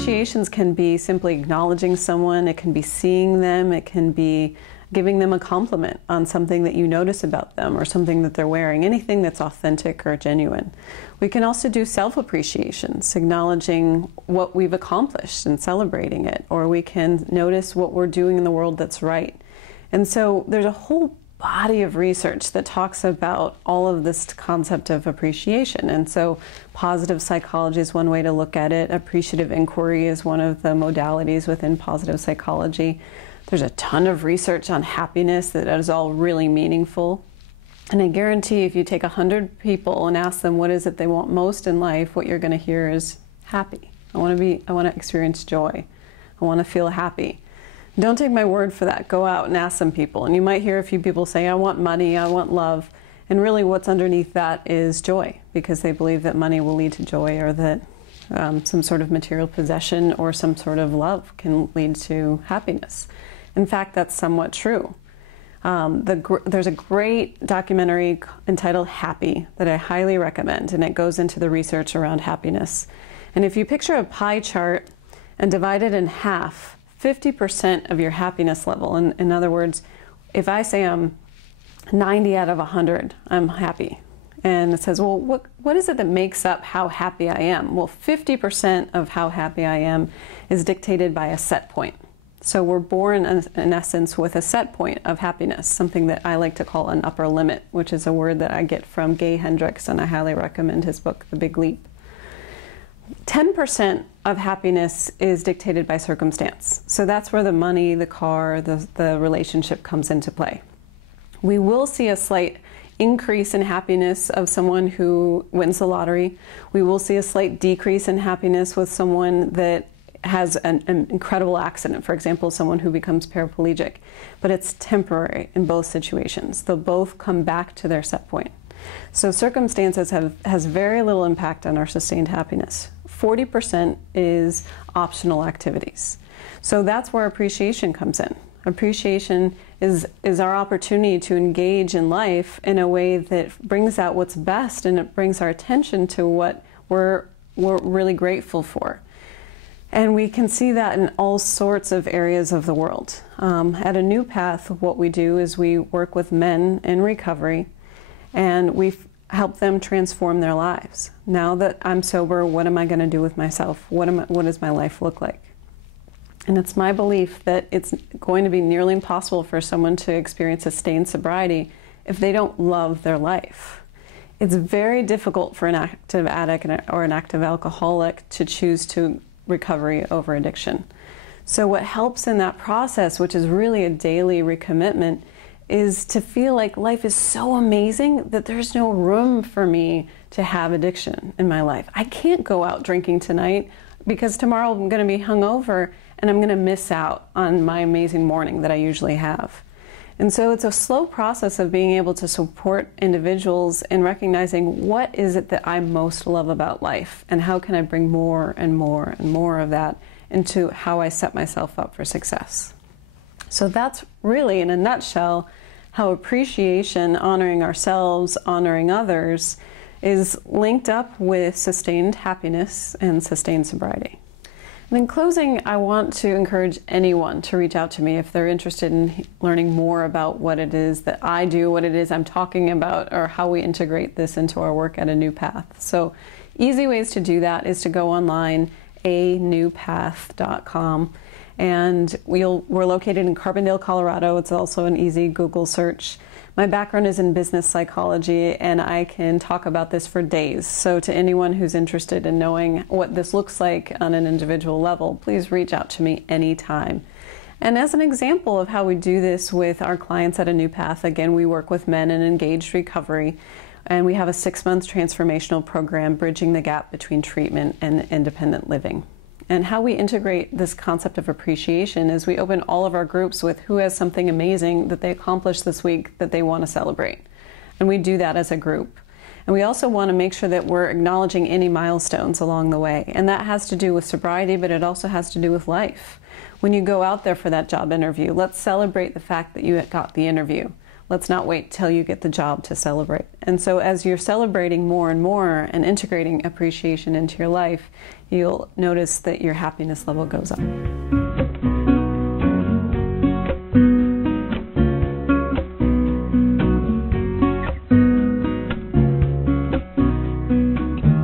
Appreciations can be simply acknowledging someone, it can be seeing them, it can be giving them a compliment on something that you notice about them or something that they're wearing, anything that's authentic or genuine. We can also do self-appreciations, acknowledging what we've accomplished and celebrating it, or we can notice what we're doing in the world that's right. And so there's a whole body of research that talks about all of this concept of appreciation. And so positive psychology is one way to look at it. Appreciative inquiry is one of the modalities within positive psychology. There's a ton of research on happiness that is all really meaningful. And I guarantee if you take 100 people and ask them what is it they want most in life, what you're going to hear is happy. I want to experience joy. I want to feel happy. Don't take my word for that. Go out and ask some people. And you might hear a few people say, I want money, I want love. And really what's underneath that is joy, because they believe that money will lead to joy, or that some sort of material possession or some sort of love can lead to happiness. In fact, that's somewhat true. There's a great documentary entitled Happy that I highly recommend, and it goes into the research around happiness. And if you picture a pie chart and divide it in half, 50% of your happiness level, in other words, if I say I'm 90 out of 100, I'm happy. And it says, well, what is it that makes up how happy I am? Well, 50% of how happy I am is dictated by a set point. So we're born, in essence, with a set point of happiness, something that I like to call an upper limit, which is a word that I get from Gay Hendricks, and I highly recommend his book, The Big Leap. 10% of happiness is dictated by circumstance. So that's where the money, the car, the relationship comes into play. We will see a slight increase in happiness of someone who wins the lottery. We will see a slight decrease in happiness with someone that has an incredible accident, for example, someone who becomes paraplegic. But it's temporary in both situations. They'll both come back to their set point. So circumstances has very little impact on our sustained happiness. 40% is optional activities. So that's where appreciation comes in. Appreciation is our opportunity to engage in life in a way that brings out what's best, and it brings our attention to what we're really grateful for. And we can see that in all sorts of areas of the world. At A New Path, what we do is we work with men in recovery, and we help them transform their lives. Now that I'm sober, what am I going to do with myself? What does my life look like? And it's my belief that it's going to be nearly impossible for someone to experience sustained sobriety if they don't love their life. It's very difficult for an active addict or an active alcoholic to choose to recovery over addiction. So what helps in that process, which is really a daily recommitment, is to feel like life is so amazing that there's no room for me to have addiction in my life. I can't go out drinking tonight because tomorrow I'm going to be hungover and I'm going to miss out on my amazing morning that I usually have. And so it's a slow process of being able to support individuals in recognizing what is it that I most love about life, and how can I bring more and more and more of that into how I set myself up for success. So that's really, in a nutshell, how appreciation, honoring ourselves, honoring others, is linked up with sustained happiness and sustained sobriety. And in closing, I want to encourage anyone to reach out to me if they're interested in learning more about what it is that I do, what it is I'm talking about, or how we integrate this into our work at A New Path. So easy ways to do that is to go online, anewpath.com. And we're located in Carbondale, Colorado. It's also an easy Google search. My background is in business psychology, and I can talk about this for days. So to anyone who's interested in knowing what this looks like on an individual level, please reach out to me anytime. And as an example of how we do this with our clients at A New Path, again, we work with men in engaged recovery, and we have a 6-month transformational program bridging the gap between treatment and independent living. And how we integrate this concept of appreciation is we open all of our groups with who has something amazing that they accomplished this week that they want to celebrate. And we do that as a group. And we also want to make sure that we're acknowledging any milestones along the way. And that has to do with sobriety, but it also has to do with life. When you go out there for that job interview, let's celebrate the fact that you got the interview. Let's not wait till you get the job to celebrate. And so as you're celebrating more and more and integrating appreciation into your life, you'll notice that your happiness level goes up.